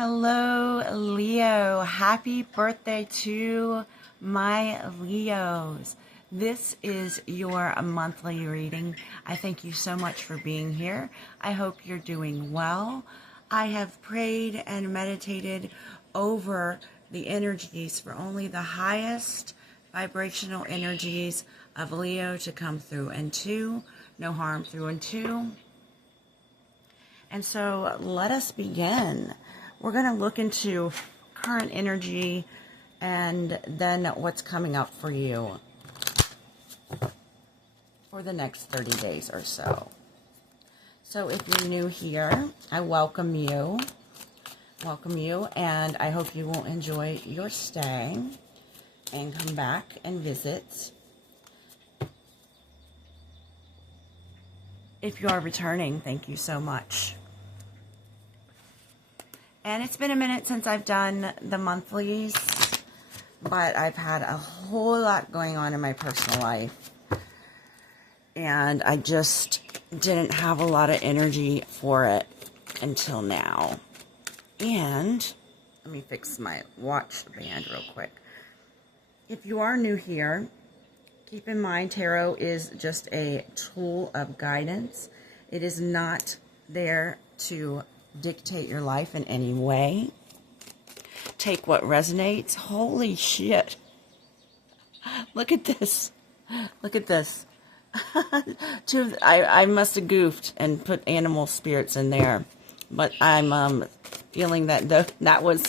Hello, Leo. Happy birthday to my Leos. This is your monthly reading. I thank you so much for being here. I hope you're doing well. I have prayed and meditated over the energies for only the highest vibrational energies of Leo to come through and two. No harm through and two. And so let us begin. We're going to look into current energy and then what's coming up for you for the next 30 days or so. So if you're new here, I welcome you. And I hope you will enjoy your stay and come back and visit. If you are returning, thank you so much. And it's been a minute since I've done the monthlies, but I've had a whole lot going on in my personal life. And I just didn't have a lot of energy for it until now. And let me fix my watch band real quick. If you are new here, keep in mind tarot is just a tool of guidance. It is not there to dictate your life in any way. Take what resonates. Holy shit. Look at this. Look at this. I must have goofed and put animal spirits in there. But I'm feeling that that was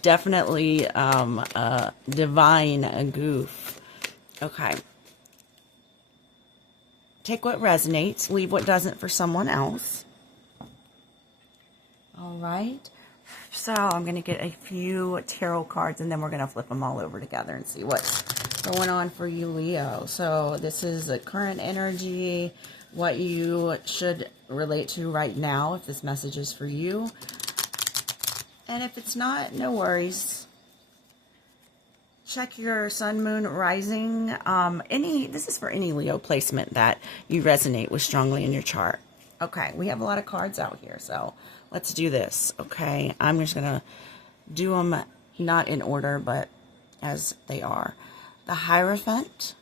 definitely a divine goof. Okay. Take what resonates. Leave what doesn't for someone else. All right, so I'm going to get a few tarot cards and then we're going to flip them all over together and see what's going on for you, Leo. So this is the current energy, what you should relate to right now if this message is for you. And if it's not, no worries. Check your sun, moon, rising. This is for any Leo placement that you resonate with strongly in your chart. Okay, we have a lot of cards out here, so let's do this, okay? I'm just going to do them not in order, but as they are. The Hierophant,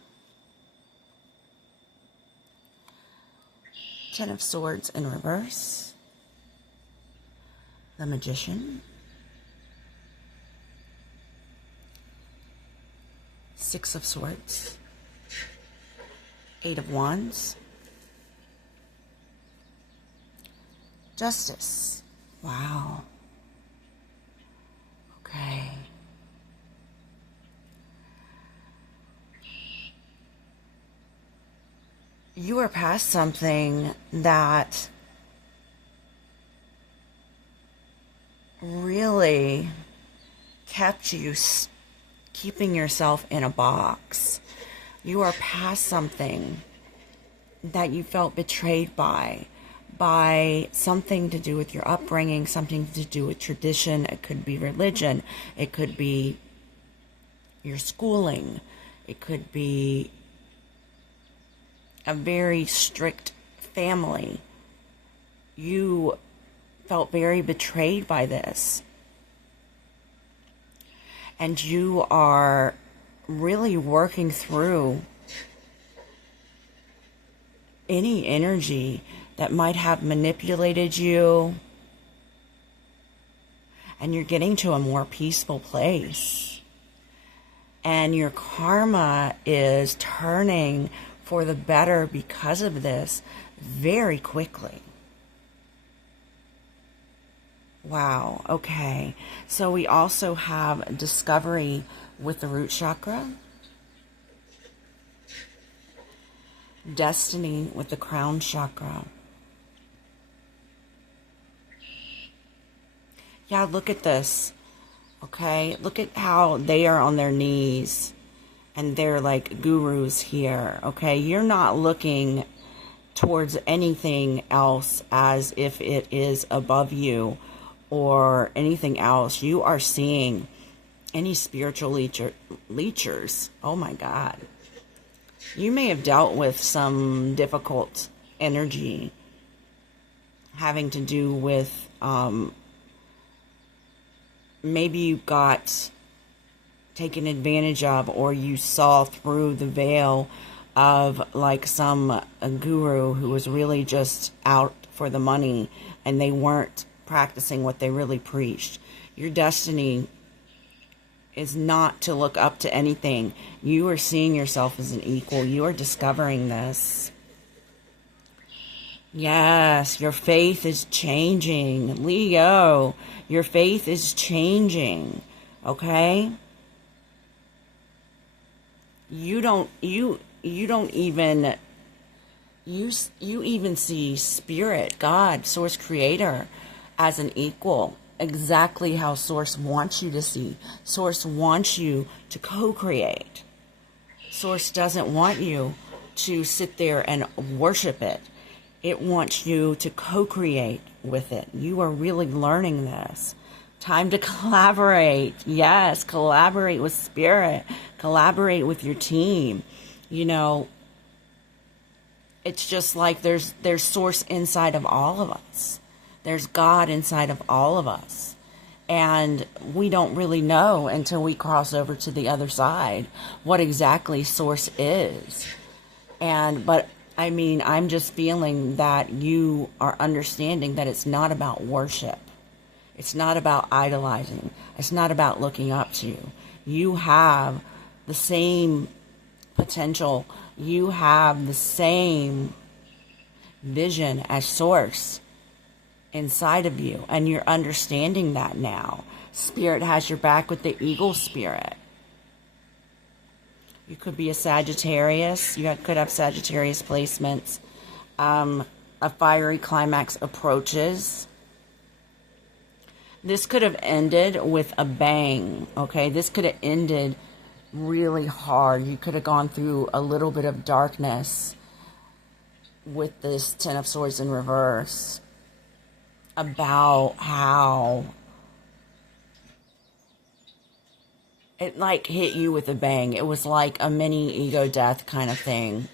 Ten of Swords in reverse, the Magician, Six of Swords, Eight of Wands, Justice. Wow. Okay. You are past something that really kept you keeping yourself in a box. You are past something that you felt betrayed by something to do with your upbringing, something to do with tradition. It could be religion. It could be your schooling. It could be a very strict family. You felt very betrayed by this. And you are really working through any energy that might have manipulated you, and you're getting to a more peaceful place, and your karma is turning for the better because of this very quickly. Wow. Okay, so we also have discovery with the root chakra, destiny with the crown chakra. Yeah, look at this, okay? Look at how they are on their knees, and they're like gurus here, okay? You're not looking towards anything else as if it is above you or anything else. You are seeing any spiritual leechers. Oh my God. You may have dealt with some difficult energy having to do with maybe you got taken advantage of, or you saw through the veil of like a guru who was really just out for the money and they weren't practicing what they really preached. Your destiny is not to look up to anything. You are seeing yourself as an equal. You are discovering this. Yes, your faith is changing. Leo, your faith is changing. Okay? You don't even see spirit, God, source creator as an equal. Exactly how source wants you to see. Source wants you to co-create. Source doesn't want you to sit there and worship it. It wants you to co-create with it. You are really learning this. Time to collaborate. Yes, collaborate with spirit. Collaborate with your team. You know, it's just like there's source inside of all of us. There's God inside of all of us. And we don't really know until we cross over to the other side what exactly source is. But I mean, I'm just feeling that you are understanding that it's not about worship. It's not about idolizing. It's not about looking up to you. You have the same potential. You have the same vision as source inside of you. And you're understanding that now. Spirit has your back with the eagle spirit. You could be a Sagittarius. You could have Sagittarius placements. A fiery climax approaches. This could have ended with a bang, okay? This could have ended really hard. You could have gone through a little bit of darkness with this Ten of Swords in reverse about how it like hit you with a bang. It was like a mini ego death kind of thing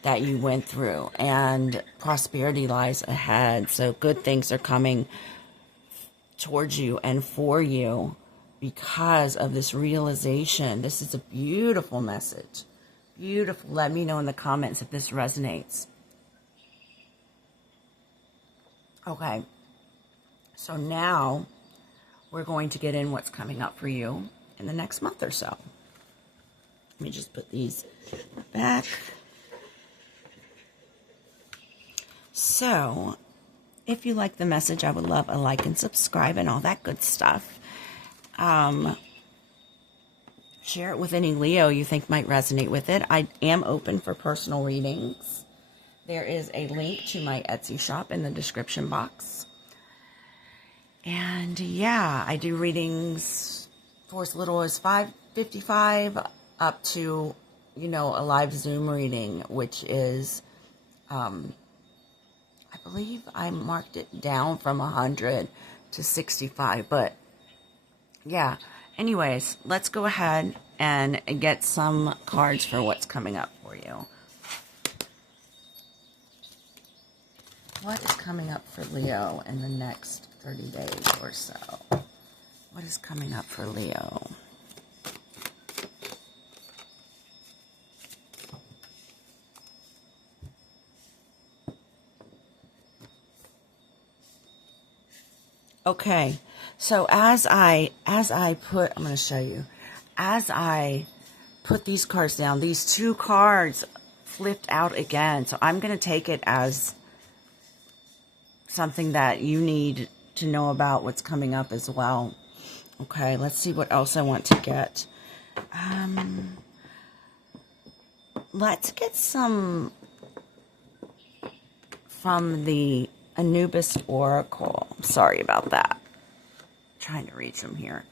that you went through, and prosperity lies ahead. So good things are coming towards you and for you because of this realization. This is a beautiful message. Beautiful. Let me know in the comments if this resonates. Okay. So now we're going to get in what's coming up for you in the next month or so. Let me just put these back. So, if you like the message, I would love a like and subscribe and all that good stuff. Share it with any Leo you think might resonate with it. I am open for personal readings. There is a link to my Etsy shop in the description box. And yeah, I do readings for as little as $5.55 up to, a live Zoom reading, which is, I believe I marked it down from 100 to 65, but yeah. Anyways, let's go ahead and get some cards for what's coming up for you. What is coming up for Leo in the next 30 days or so? What is coming up for Leo? Okay, so as I put, I'm going to show you, as I put these cards down, these two cards flipped out again. So I'm going to take it as something that you need to know about what's coming up as well. Okay, let's see what else I want to get. Let's get some from the Anubis Oracle. Sorry about that. Trying to reach them here.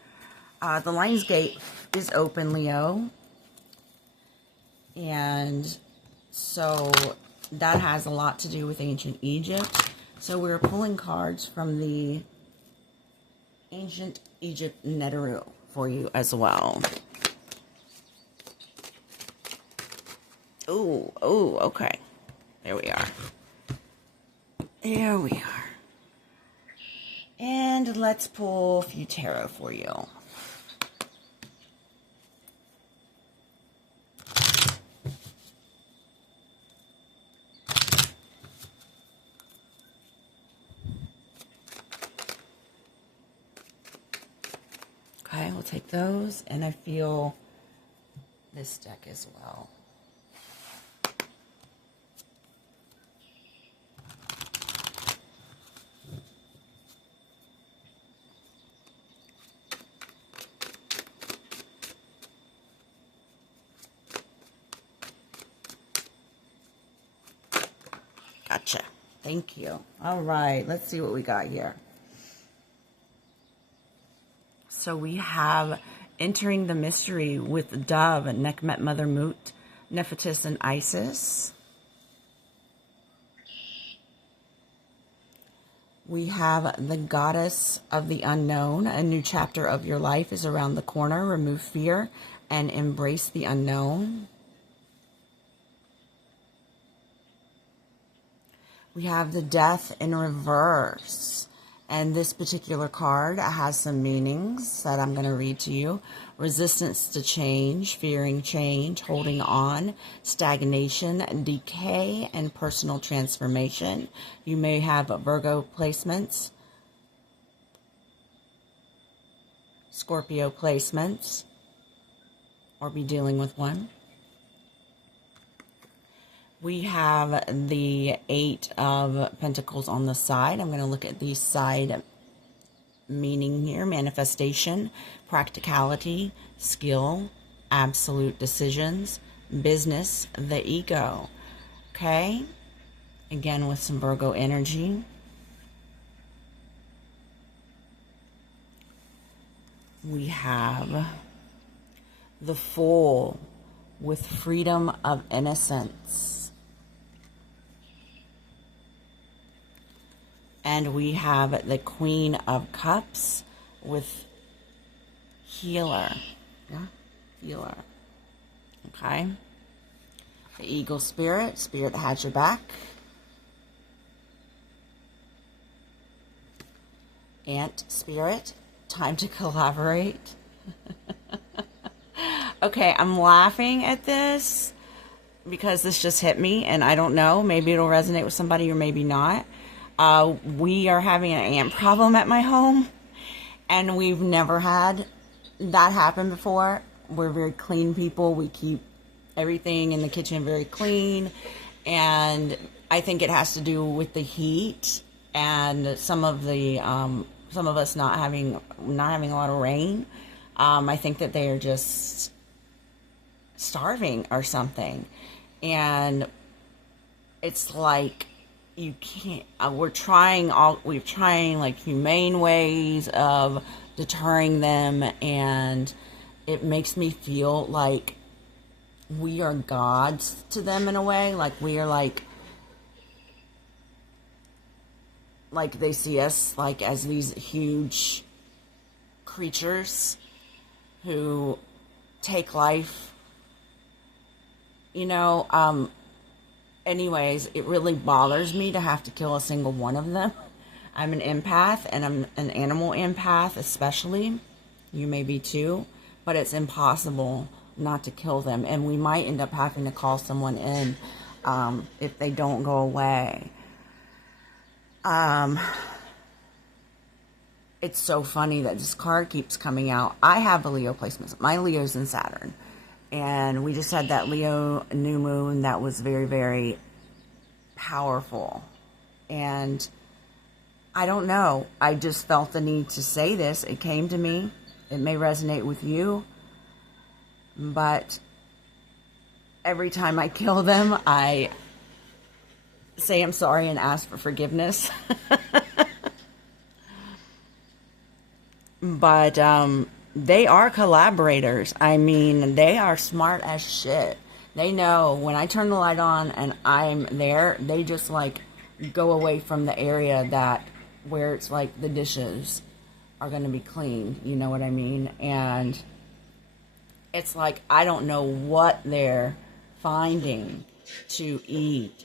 The Lion's Gate is open, Leo. And so that has a lot to do with ancient Egypt. So we're pulling cards from the ancient Egypt Neteru for you as well. Oh, okay. There we are. There we are. And And let's pull a few tarot for you. Okay, we'll take those, and I feel this deck as well. Gotcha. Thank you. All right, let's see what we got here. So we have entering the mystery with Dove, Nekhmet, Mother Mut, Nephthys, and Isis. We have the Goddess of the Unknown. A new chapter of your life is around the corner. Remove fear and embrace the unknown. We have the Death in reverse. And this particular card has some meanings that I'm going to read to you. Resistance to change, fearing change, holding on, stagnation, decay, and personal transformation. You may have Virgo placements, Scorpio placements, or be dealing with one. We have the Eight of Pentacles on the side. I'm going to look at the side meaning here. Manifestation, practicality, skill, absolute decisions, business, the ego. Okay? Again, with some Virgo energy. We have the Fool with freedom of innocence. And we have the Queen of Cups with healer. Yeah, healer. Okay. The Eagle Spirit. Spirit has your back. Ant Spirit. Time to collaborate. Okay, I'm laughing at this because this just hit me, and I don't know. Maybe it'll resonate with somebody or maybe not. We are having an ant problem at my home, and we've never had that happen before. We're very clean people. We keep everything in the kitchen very clean, and I think it has to do with the heat and some of us not having a lot of rain. I think that they are just starving or something, and it's like you can't. We're trying like humane ways of deterring them, and it makes me feel like we are gods to them in a way. Like we are like they see us like as these huge creatures who take life, anyways, it really bothers me to have to kill a single one of them. I'm an empath, and I'm an animal empath especially. You may be too, but it's impossible not to kill them, and we might end up having to call someone in if they don't go away. It's so funny that this card keeps coming out. I have a Leo placement. My Leo's in Saturn. And we just had that Leo new moon that was very, very powerful. And I don't know. I just felt the need to say this. It came to me. It may resonate with you. But every time I kill them, I say I'm sorry and ask for forgiveness. But they are collaborators. I mean, they are smart as shit. They know when I turn the light on and I'm there, they just like go away from the area where it's like the dishes are going to be cleaned. You know what I mean? And it's like, I don't know what they're finding to eat.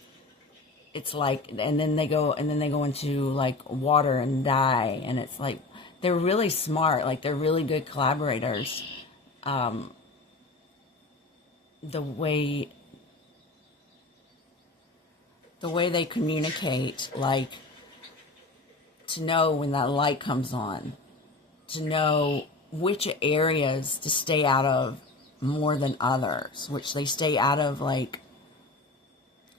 it's like, and then they go into like water and die, and it's like they're really smart, like they're really good collaborators. The way they communicate, like to know when that light comes on, to know which areas to stay out of more than others, which they stay out of like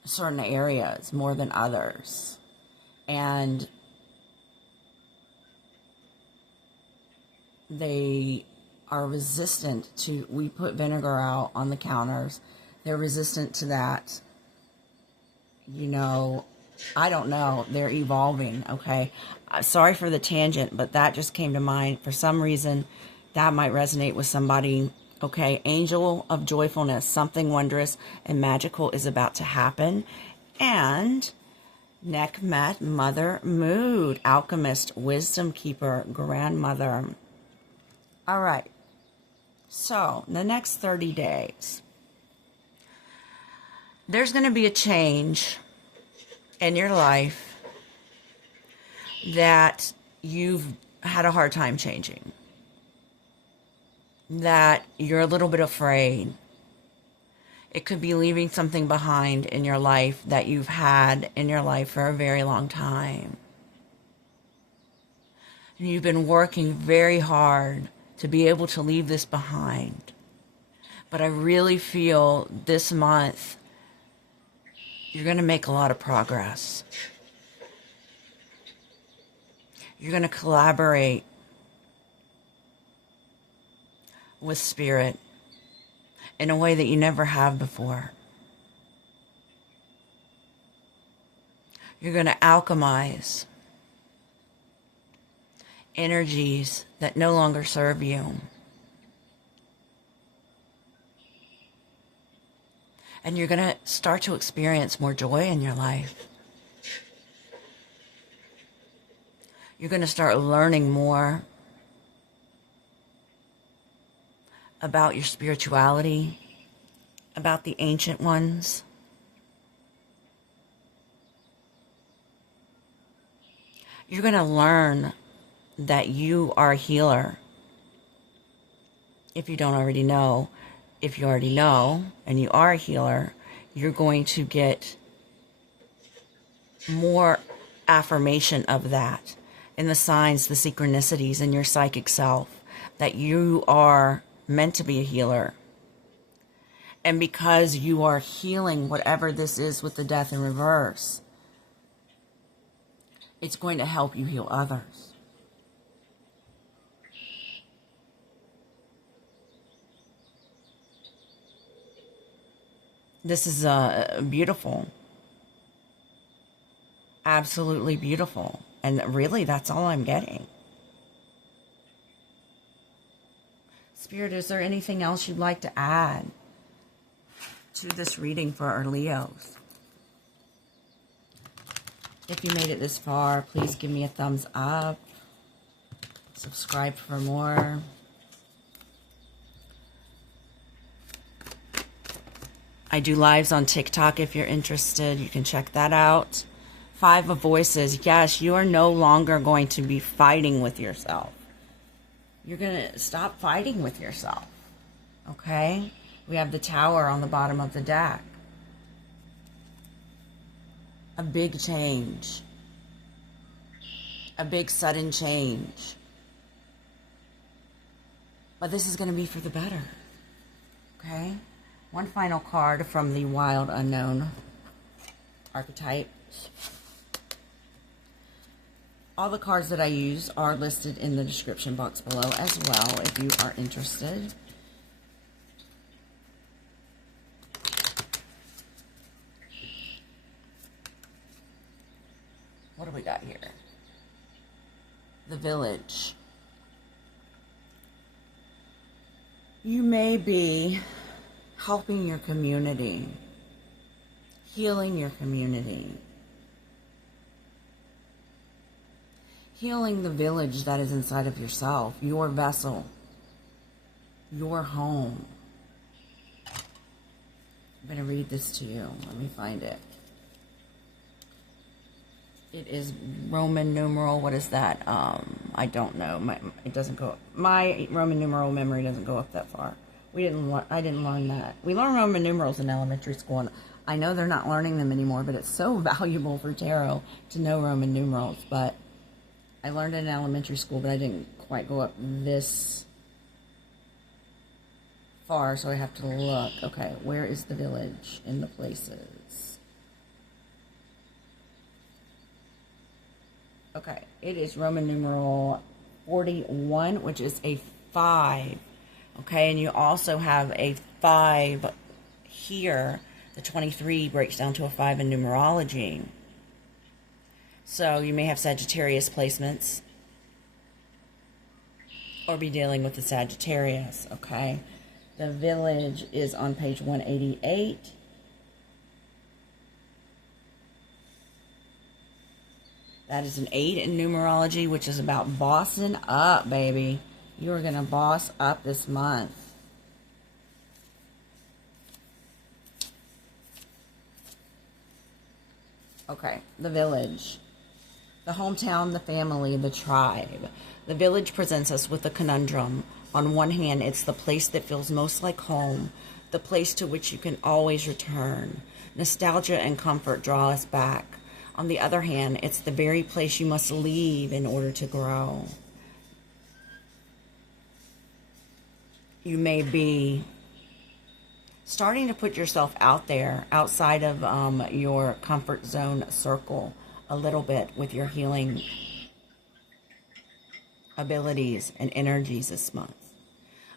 certain areas more than others. And they are resistant to, we put vinegar out on the counters, they're resistant to that. You know, I don't know, they're evolving. Okay, sorry for the tangent, but that just came to mind. For some reason that might resonate with somebody. Okay, angel of joyfulness, something wondrous and magical is about to happen. And Nekhmet, mother mood, alchemist, wisdom keeper, grandmother. All right, so the next 30 days, there's going to be a change in your life that you've had a hard time changing, that you're a little bit afraid. It could be leaving something behind in your life that you've had in your life for a very long time. And you've been working very hard to be able to leave this behind. But I really feel this month you're going to make a lot of progress. You're going to collaborate with Spirit in a way that you never have before. You're going to alchemize energies that no longer serve you. And you're going to start to experience more joy in your life. You're going to start learning more about your spirituality, about the ancient ones. You're going to learn that you are a healer. If you don't already know, if you already know and you are a healer, you're going to get more affirmation of that in the signs, the synchronicities in your psychic self, that you are meant to be a healer. And because you are healing whatever this is with the death in reverse, it's going to help you heal others. This is beautiful. Absolutely beautiful. And really, that's all I'm getting. Spirit, is there anything else you'd like to add to this reading for our Leos? If you made it this far, please give me a thumbs up. Subscribe for more. I do lives on TikTok if you're interested. You can check that out. 5 of Voices. Yes, you are no longer going to be fighting with yourself. You're going to stop fighting with yourself. Okay? We have the Tower on the bottom of the deck. A big change. A big sudden change. But this is going to be for the better. Okay? One final card from the Wild Unknown archetype. All the cards that I use are listed in the description box below as well if you are interested. What do we got here? The Village. You may be helping your community, healing your community, healing the village that is inside of yourself, your vessel, your home. I'm going to read this to you. Let me find it. It is Roman numeral. What is that? I don't know. It doesn't go. My Roman numeral memory doesn't go up that far. I didn't learn that. We learned Roman numerals in elementary school, and I know they're not learning them anymore. But it's so valuable for tarot to know Roman numerals. But I learned it in elementary school, but I didn't quite go up this far, so I have to look. Okay, where is the village in the places? Okay, it is Roman numeral 41, which is a 5. Okay, and you also have a 5 here. The 23 breaks down to a 5 in numerology. So you may have Sagittarius placements or be dealing with the Sagittarius, okay? The village is on page 188. That is an 8 in numerology, which is about bossing up, baby. You're going to boss up this month. Okay, the village. The hometown, the family, the tribe. The village presents us with a conundrum. On one hand, it's the place that feels most like home, the place to which you can always return. Nostalgia and comfort draw us back. On the other hand, it's the very place you must leave in order to grow. You may be starting to put yourself out there, outside of your comfort zone circle a little bit with your healing abilities and energies this month.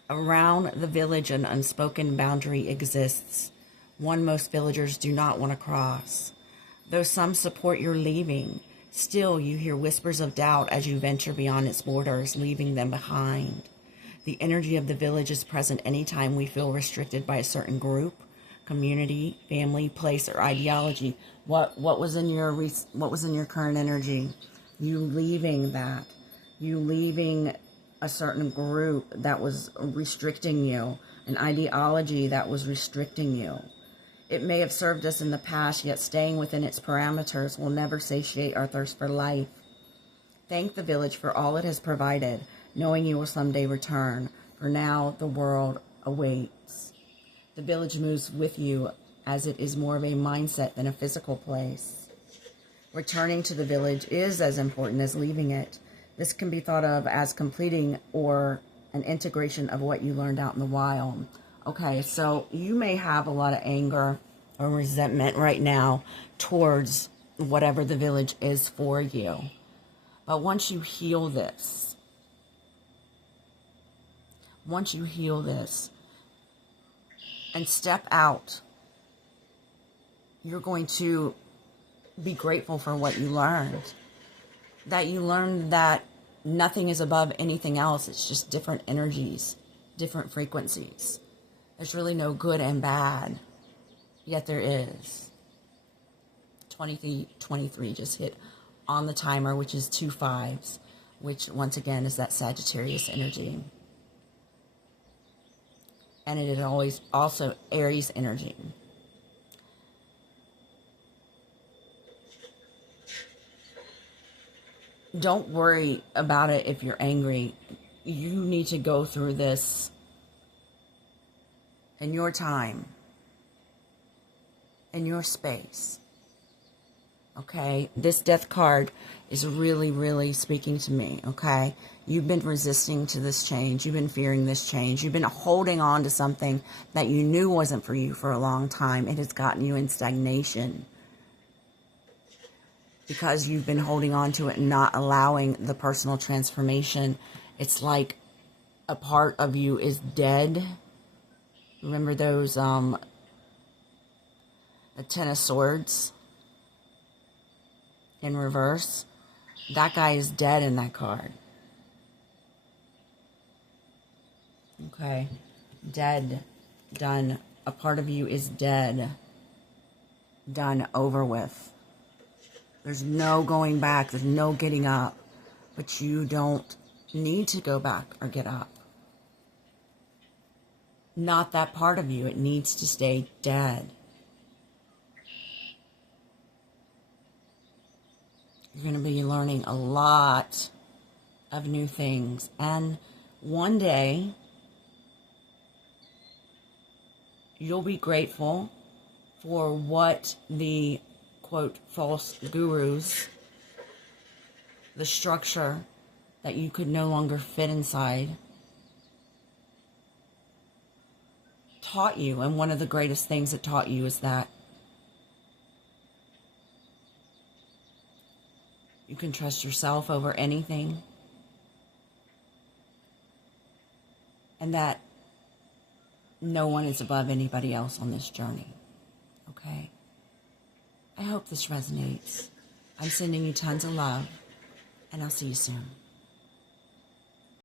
Around the village, an unspoken boundary exists, one most villagers do not want to cross. Though some support your leaving, still you hear whispers of doubt as you venture beyond its borders, leaving them behind. The energy of the village is present anytime we feel restricted by a certain group, community, family, place, or ideology. What was in your current energy? You leaving that. You leaving a certain group that was restricting you, an ideology that was restricting you. It may have served us in the past, yet staying within its parameters will never satiate our thirst for life. Thank the village for all it has provided, knowing you will someday return. For now, the world awaits. The village moves with you, as it is more of a mindset than a physical place. Returning to the village is as important as leaving it. This can be thought of as completing or an integration of what you learned out in the wild. Okay, so you may have a lot of anger or resentment right now towards whatever the village is for you. But once you heal this and step out, you're going to be grateful for what you learned. That you learned that nothing is above anything else. It's just different energies, different frequencies. There's really no good and bad, yet there is. 23 just hit on the timer, which is 2 5s, which once again is that Sagittarius energy. And it is always also Aries energy. Don't worry about it if you're angry. You need to go through this in your time, in your space. Okay? This death card is really, really speaking to me. Okay? You've been resisting to this change. You've been fearing this change. You've been holding on to something that you knew wasn't for you for a long time. It has gotten you in stagnation because you've been holding on to it and not allowing the personal transformation. It's like a part of you is dead. Remember those the Ten of Swords in reverse? That guy is dead in that card. Okay. Dead. Done. A part of you is dead. Done. Over with. There's no going back. There's no getting up. But you don't need to go back or get up. Not that part of you. It needs to stay dead. You're going to be learning a lot of new things. And one day, you'll be grateful for what the, quote, false gurus, the structure that you could no longer fit inside, taught you. And one of the greatest things it taught you is that you can trust yourself over anything, and that no one is above anybody else on this journey. Okay? I hope this resonates. I'm sending you tons of love, and I'll see you soon.